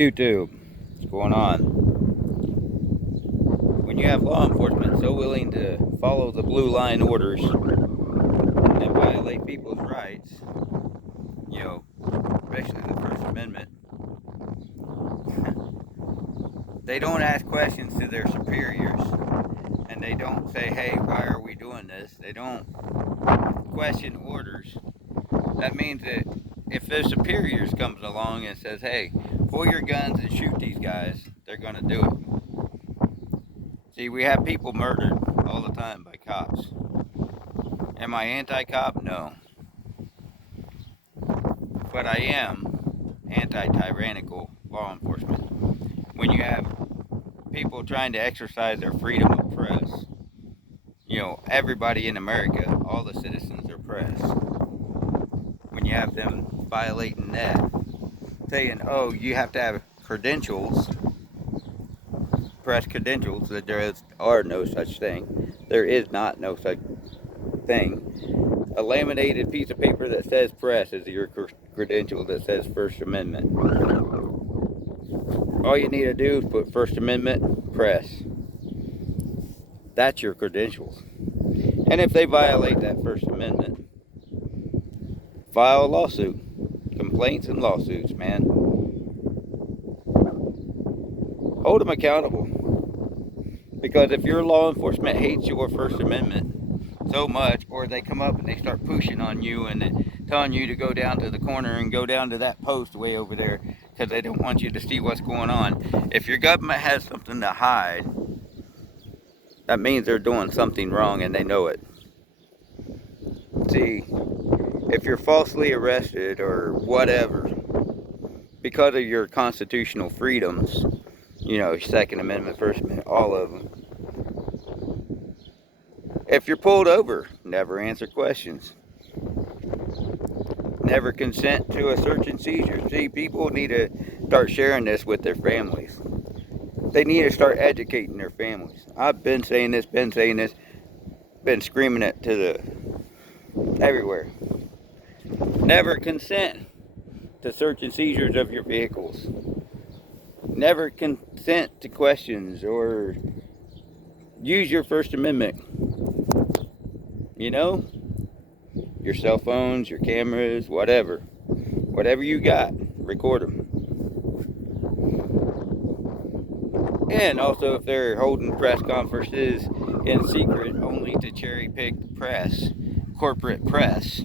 YouTube, what's going on? When you have law enforcement so willing to follow the blue line orders and violate people's rights, especially the First Amendment, they don't ask questions to their superiors, and they don't say, hey, why are we doing this? They don't question orders. That means that if their superiors comes along and says, hey, pull your guns and shoot these guys, they're going to do it. See, we have people murdered all the time by cops. Am I anti-cop? No. But I am anti-tyrannical law enforcement. When you have people trying to exercise their freedom of press, everybody in America, all the citizens are press. When you have them violating that, saying, oh, you have to have credentials, press credentials, that there are no such thing. There is not no such thing. A laminated piece of paper that says press is your credential that says First Amendment. All you need to do is put First Amendment, press. That's your credentials. And if they violate that First Amendment, file a lawsuit. Complaints and lawsuits, man. Hold them accountable. Because if your law enforcement hates your First Amendment so much, or they come up and they start pushing on you and telling you to go down to the corner and go down to that post way over there because they don't want you to see what's going on. If your government has something to hide, that means they're doing something wrong and they know it. See, if you're falsely arrested or whatever because of your constitutional freedoms, Second Amendment, First Amendment, all of them. If you're pulled over, never answer questions. Never consent to a search and seizure. See, people need to start sharing this with their families. They need to start educating their families. I've been saying this, been screaming it to everywhere. Never consent to search and seizures of your vehicles. Never consent to questions or use your First Amendment. Your cell phones, your cameras, whatever you got, record them. And also, if they're holding press conferences in secret only to cherry pick press, corporate press,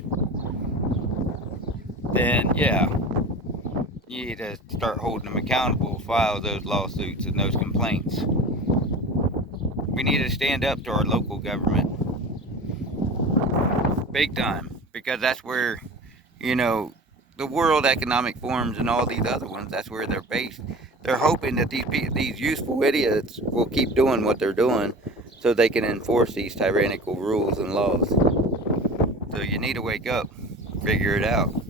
then yeah, you need to start holding them accountable, file those lawsuits and those complaints. We need to stand up to our local government. Big time. Because that's where, the World Economic Forums and all these other ones, that's where they're based. They're hoping that these useful idiots will keep doing what they're doing so they can enforce these tyrannical rules and laws. So you need to wake up, figure it out.